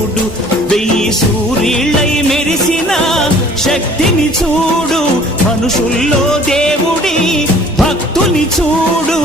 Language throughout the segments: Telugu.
చూడు వెయ్యి సూర్యులై మెరిసిన శక్తిని చూడు మనుషుల్లో దేవుడి భక్తుని చూడు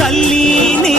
తల్లిని